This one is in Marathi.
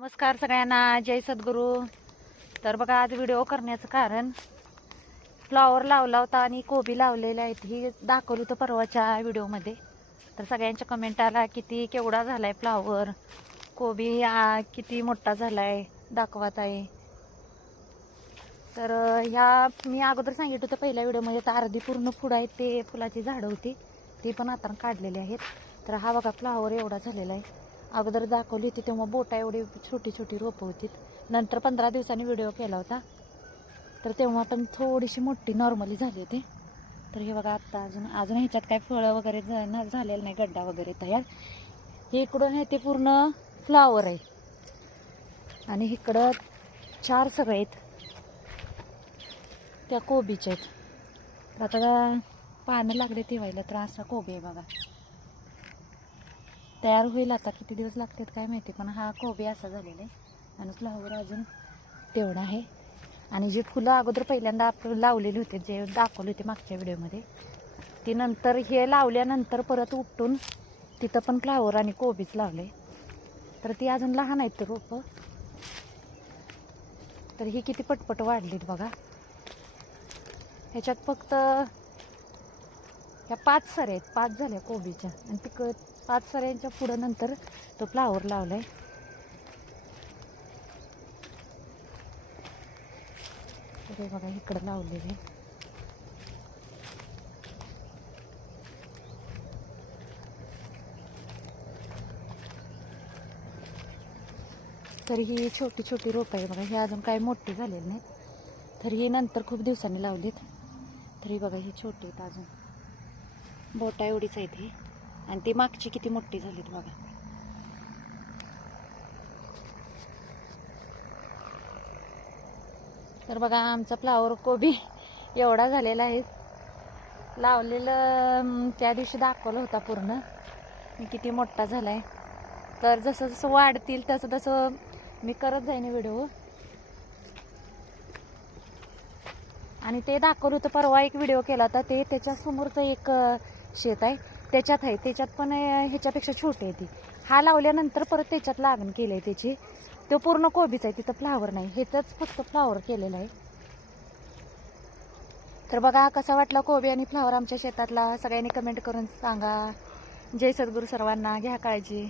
नमस्कार सगळ्यांना जय सद्गुरू. तर बघा आज व्हिडिओ करण्याचं कारण फ्लॉवर लावला होता आणि कोबी लावलेले आहेत ही दाखवली होतं परवाच्या व्हिडिओमध्ये तर सगळ्यांच्या कमेंट आला किती केवढा झाला आहे फ्लॉवर कोबी आ, किती मोठा झाला आहे दाखवत आहे. तर ह्या मी अगोदर सांगितलं होतं पहिल्या व्हिडिओमध्ये तर अर्धी पूर्ण फुड आहेत ते फुलाची झाडं होती ती पण आता काढलेली आहेत. तर हा बघा फ्लॉवर एवढा झालेला आहे. अगोदर दाखवली होती तेव्हा बोटा एवढी छोटी छोटी रोपं होती. नंतर पंधरा दिवसांनी व्हिडिओ केला होता. तर तेव्हा पण थोडीशी मोठी नॉर्मली झाली होती. तर हे बघा आत्ता अजून अजून ह्याच्यात काय फळं वगैरे ना- झालेलं नाही गड्डा वगैरे तयार. हे इकडून आहे ते पूर्ण फ्लावर आहे. आणि इकडं चार सगळे आहेत. त्या कोबीच्या आहेत. आता पानं लागले ठेवायला तर असा कोबी आहे बघा. तयार होईल आता किती दिवस लागतात काय माहिती पण हा कोबी असा झालेला आहे. आणि फ्लावर अजून तेवढा आहे. आणि जी फुलं अगोदर पहिल्यांदा आपण लावलेली होती जे दाखवले होते मागच्या व्हिडिओमध्ये ती नंतर हे लावल्यानंतर परत उपटून तिथं पण फ्लावर आणि कोबीच लावले. तर ती अजून लहान आहेत रोपं. तर ही किती पटपट वाढलीत बघा. ह्याच्यात फक्त ह्या पाच सऱ्या आहेत. पाच झाल्या कोबीच्या. आणि तिक पाच सऱ्यांच्या पुढं नंतर तो फ्लावर लावलाय. तर हे बघा इकडं लावलेले. तर ही छोटी छोटी रोपं आहे बघा. ही अजून काही मोठी झालेली नाहीत. तर ही नंतर खूप दिवसांनी लावलीत. तरी बघा ही छोटी आहेत अजून. बोटा एवढीच आहे ती आणि ती मागची किती मोठी झालीत बघा. तर बघा आमचा फ्लावर कोबी एवढा झालेला आहे. लावलेलं त्या दिवशी दाखवलं होता पूर्ण. किती मोठा झालाय. तर जसं जसं वाढतील तसं तसं मी करत जाईन व्हिडिओ आणि ते दाखवलं होतं परवा एक व्हिडिओ केला होता. ते त्याच्यासमोरचं एक शेत आहे. त्याच्यात आहे. त्याच्यात पण ह्याच्यापेक्षा छोटी आहे ती. हा लावल्यानंतर परत त्याच्यात लागण केलं आहे त्याची. तो पूर्ण कोबीच आहे. तिथं फ्लावर नाही. ह्याचंच फक्त फ्लावर केलेलं आहे. तर बघा कसा वाटला कोबी आणि फ्लावर आमच्या शेतातला? सगळ्यांनी कमेंट करून सांगा. जय सद्गुरू सर्वांना. घ्या काळजी.